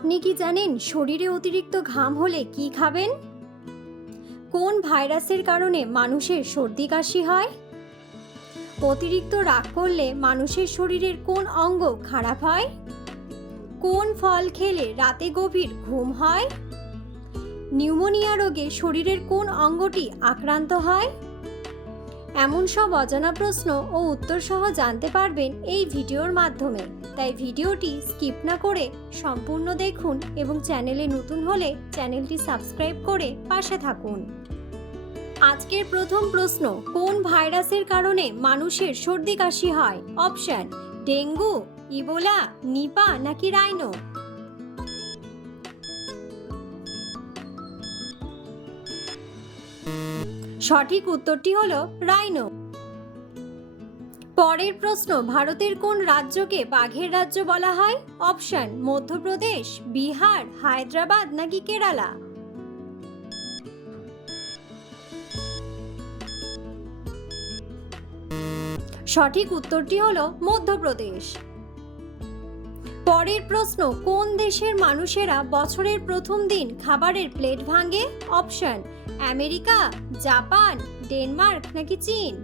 আপনি কি জানেন শরীরে অতিরিক্ত ঘাম হলে কি খাবেন? কোন ভাইরাসের কারণে মানুষের সর্দি কাশি হয়? অতিরিক্ত রাগ করলে মানুষের শরীরের কোন অঙ্গ খারাপ হয়? কোন ফল খেলে রাতে গভীর ঘুম হয়? নিউমোনিয়া রোগে শরীরের কোন অঙ্গটি আক্রান্ত হয়? এমন সব অজানা প্রশ্ন ও উত্তর সহ জানতে পারবেন এই ভিডিওর মাধ্যমে। তাই ভিডিওটি স্কিপ না করে সম্পূর্ণ দেখুন এবং চ্যানেলে নতুন হলে চ্যানেলটি সাবস্ক্রাইব করে পাশে থাকুন। আজকের প্রথম প্রশ্ন, কোন ভাইরাসের কারণে মানুষের সর্দি কাশি হয়? অপশন, ডেঙ্গু, ইবোলা, নিপা নাকি রাইনো? সঠিক উত্তরটি হলো রাইনো। পরের প্রশ্ন, ভারতের কোন রাজ্যকে বাঘের রাজ্য বলা হয়? অপশন, মধ্যপ্রদেশ, বিহার, হায়দ্রাবাদ নাকি কেরালা? সঠিক উত্তরটি হল মধ্যপ্রদেশ। পরের প্রশ্ন, কোন দেশের মানুষেরা বছরের প্রথম দিন খাবারের প্লেট ভাঙে? অপশন, আমেরিকা জাপান, ডেনমার্ক নাকি চীন?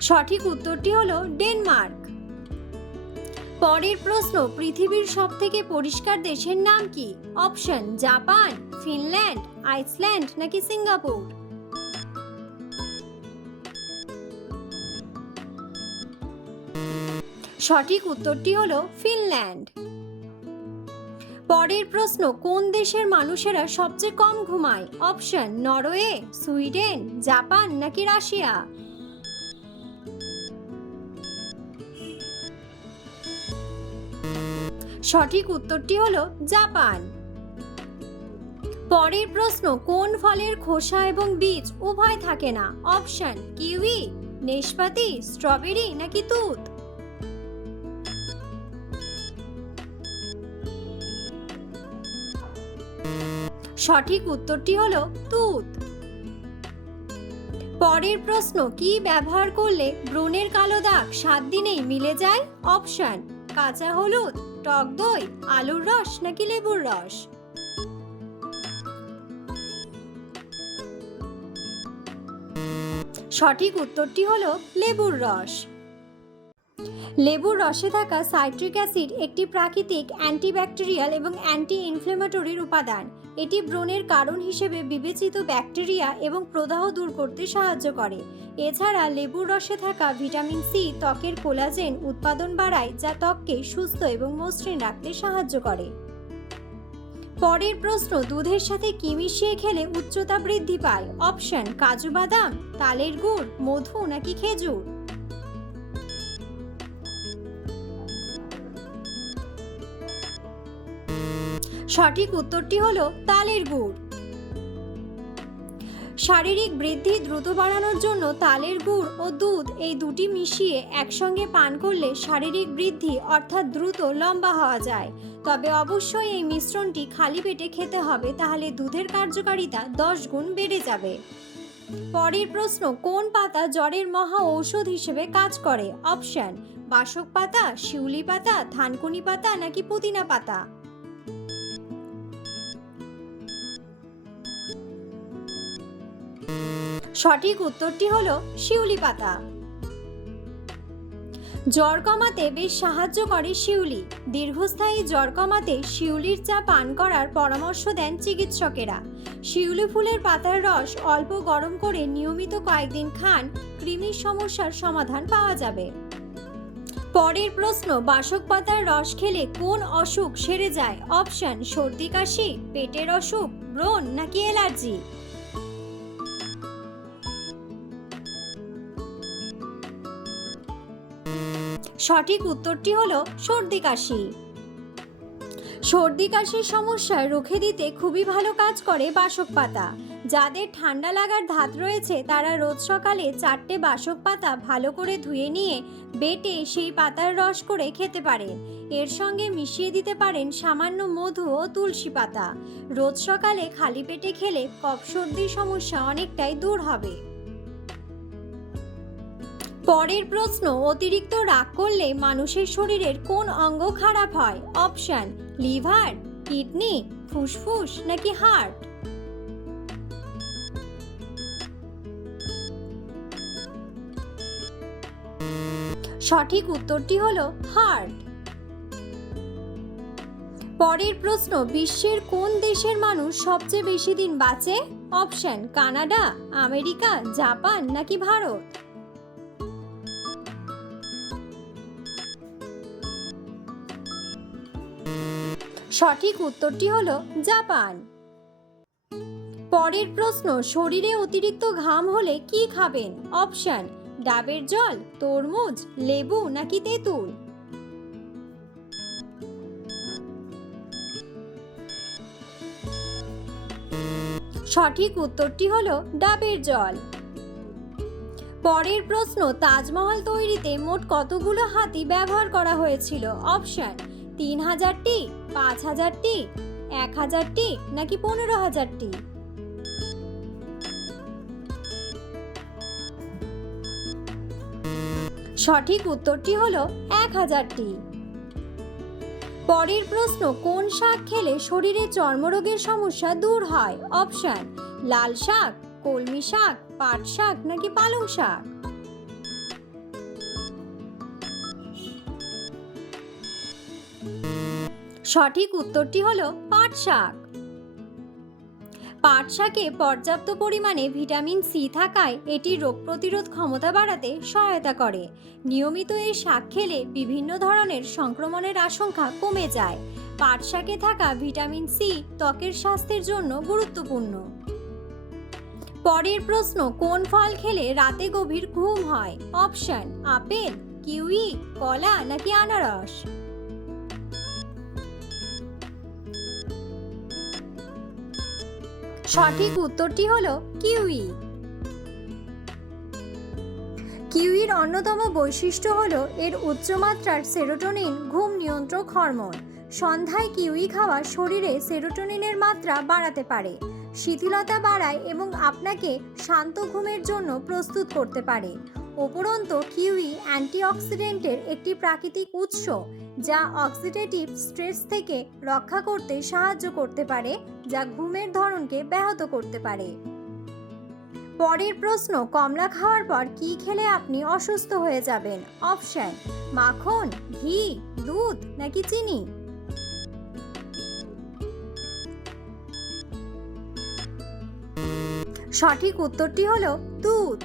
সঠিক উত্তরটি হলো ডেনমার্ক। পরের প্রশ্ন, পৃথিবীর সবথেকে পরিষ্কার দেশের নাম কি? অপশন, জাপান, ফিনল্যান্ড, আইসল্যান্ড নাকি সিঙ্গাপুর? সঠিক উত্তরটি হলো ফিনল্যান্ড। পরের প্রশ্ন, কোন দেশের মানুষেরা সবচেয়ে কম ঘুমায়? অপশন, নরওয়ে, সুইডেন, জাপান নাকি রাশিয়া? সঠিক উত্তরটি হলো জাপান। পরের প্রশ্ন, কোন ফলের খোসা এবং বীজ উভয় থাকে না? অপশন, কিউই, নেশপাতি, স্ট্রবেরি নাকি তুত? সঠিক উত্তরটি হলো তুত। পরের প্রশ্ন, কি ব্যবহার করলে ব্রণের কালো দাগ সাত দিনেই মিলে যায়? অপশন, কাঁচা হলুদ, টক দই, আলুর রস নাকি লেবুর রস? সঠিক উত্তরটি হলো লেবুর রস। লেবুর রসে থাকা সাইট্রিক অ্যাসিড একটি প্রাকৃতিক অ্যান্টিব্যাকটেরিয়াল এবং অ্যান্টি ইনফ্লেমেটরির উপাদান। এটি ব্রণের কারণ হিসেবে বিবেচিত ব্যাকটেরিয়া এবং প্রদাহ দূর করতে সাহায্য করে। এছাড়া লেবুর রসে থাকা ভিটামিন সি, ত্বকের কোলাজেন উৎপাদন বাড়ায়, যা ত্বককে সুস্থ এবং মসৃণ রাখতে সাহায্য করে। পরের প্রশ্ন, দুধের সাথে কি মিশিয়ে খেলে উচ্চতা বৃদ্ধি পায়? অপশন, কাজু বাদাম, তালের গুড়, মধু নাকি খেজুর? সঠিক উত্তরটি হল তালের গুড়। শারীরিক বৃদ্ধি দ্রুত বাড়ানোর জন্য তালের গুড় ও দুধ এই দুটি মিশিয়ে একসঙ্গে পান করলে শারীরিক বৃদ্ধি অর্থাৎ দ্রুত লম্বা হওয়া যায়। তবে অবশ্যই এই মিশ্রণটি খালি পেটে খেতে হবে, তাহলে দুধের কার্যকারিতা দশ গুণ বেড়ে যাবে। পরের প্রশ্ন, কোন পাতা জ্বরের মহা ঔষধ হিসেবে কাজ করে? অপশন, বাসক পাতা, শিউলি পাতা, থানকুনি পাতা নাকি পুদিনা পাতা? সঠিক উত্তরটি হল শিউলি পাতা। জ্বর কমাতে বেশ সাহায্য করে শিউলি। দীর্ঘস্থায়ী জ্বর কমাতে শিউলির চা পান করার পরামর্শ দেন চিকিৎসকেরা। শিউলি ফুলের পাতার রস অল্প গরম করে নিয়মিত কয়েকদিন খান, কৃমির সমস্যার সমাধান পাওয়া যাবে। পরের প্রশ্ন, বাসক পাতার রস খেলে কোন অসুখ সেরে যায়? অপশন, সর্দি, কাশি, পেটের অসুখ, ব্রণ নাকি অ্যালার্জি? সঠিক উত্তরটি হলো সর্দি কাশি। সর্দি কাশির সমস্যা রুখে দিতে খুবই ভালো কাজ করে বাসক পাতা। যাদের ঠান্ডা লাগার ধাত রয়েছে, তারা রোজ সকালে চারটে বাসক পাতা ভালো করে ধুয়ে নিয়ে বেটে সেই পাতার রস করে খেতে পারেন এর সঙ্গে মিশিয়ে দিতে পারেন সামান্য মধু ও তুলসী পাতা। রোজ সকালে খালি পেটে খেলে কফ সর্দির সমস্যা অনেকটাই দূর হবে। পরের প্রশ্ন, অতিরিক্ত রাগ করলে মানুষের শরীরের কোন অঙ্গ খারাপ হয়? অপশন লিভার কিডনি ফুসফুস নাকি হার্ট সঠিক উত্তরটি হলো হার্ট পরের প্রশ্ন, বিশ্বের কোন দেশের মানুষ সবচেয়ে বেশি দিন বাঁচে? অপশন কানাডা, আমেরিকা, জাপান নাকি ভারত? সঠিক উত্তরটি হল জাপান। পরের প্রশ্ন, শরীরে অতিরিক্ত ঘাম হলে কি খাবেন? অপশন, ডাবের জল, তরমুজ, লেবু নাকি তেঁতুল? সঠিক উত্তরটি হল ডাবের জল। পরের প্রশ্ন, তাজমহল তৈরিতে মোট কতগুলো হাতি ব্যবহার করা হয়েছিল? অপশন, তিন হাজারটি। পাঁচ হাজারটি এক হাজারটি নাকি পনেরো হাজারটি সঠিক উত্তরটি হলো এক হাজারটি পরের প্রশ্ন, কোন শাক খেলে শরীরে চর্মরোগের সমস্যা দূর হয়? অপশন, লাল শাক, কলমি শাক, পাট শাক, নাকি পালং শাক? সঠিক উত্তরটি হলো পাট শাক। পাট শাকে পর্যাপ্ত পরিমাণে ভিটামিন সি থাকায় এটি রোগ প্রতিরোধ ক্ষমতা বাড়াতে সহায়তা করে। নিয়মিত এই শাক খেলে বিভিন্ন ধরনের সংক্রমণের আশঙ্কা কমে যায়। পাট শাকে থাকা ভিটামিন সি ত্বকের স্বাস্থ্যের জন্য গুরুত্বপূর্ণ। পরের প্রশ্ন, কোন ফল খেলে রাতে গভীর ঘুম হয়? অপশন, আপেল, কিউই, কলা নাকি আনারস? সঠিক উত্তরটি হলো কিউই। কিউইর অন্যতম বৈশিষ্ট্য হল এর উচ্চমাত্রার সেরোটোনিন ঘুম নিয়ন্ত্রক হরমোন। সন্ধ্যায় কিউই খাওয়া শরীরে সেরোটোনিনের মাত্রা বাড়াতে পারে, শিথিলতা বাড়ায় এবং আপনাকে শান্ত ঘুমের জন্য প্রস্তুত করতে পারে। উপরন্ত কিউই অ্যান্টিঅক্সিডেন্টের একটি প্রাকৃতিক উৎস যা অক্সিডেটিভ স্ট্রেস থেকে রক্ষা করতে সাহায্য করতে পারে, যা ঘুমের ধরনকে ব্যাহত করতে পারে। পরের প্রশ্ন, কমলা খাওয়ার পর কি খেলে আপনি অসুস্থ হয়ে যাবেন? অপশন, মাখন, ঘি, দুধ নাকি চিনি? সঠিক উত্তরটি হলো দুধ।